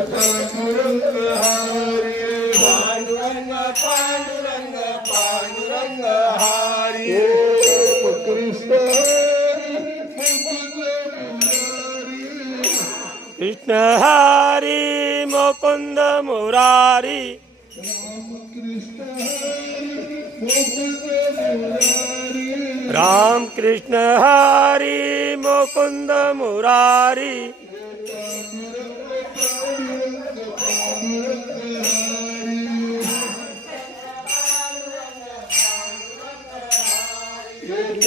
Pandurang Hari Pandurang Pandurang Pandurang Hari Krishna Hari Krishna Hari Mukund Murari. Krishna Hari Mukund Murari. Ram Krishna Hari Mukund Murari. Amen.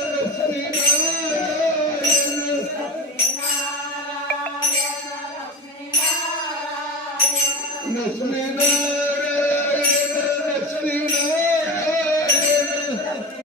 ਨਸਮੇ the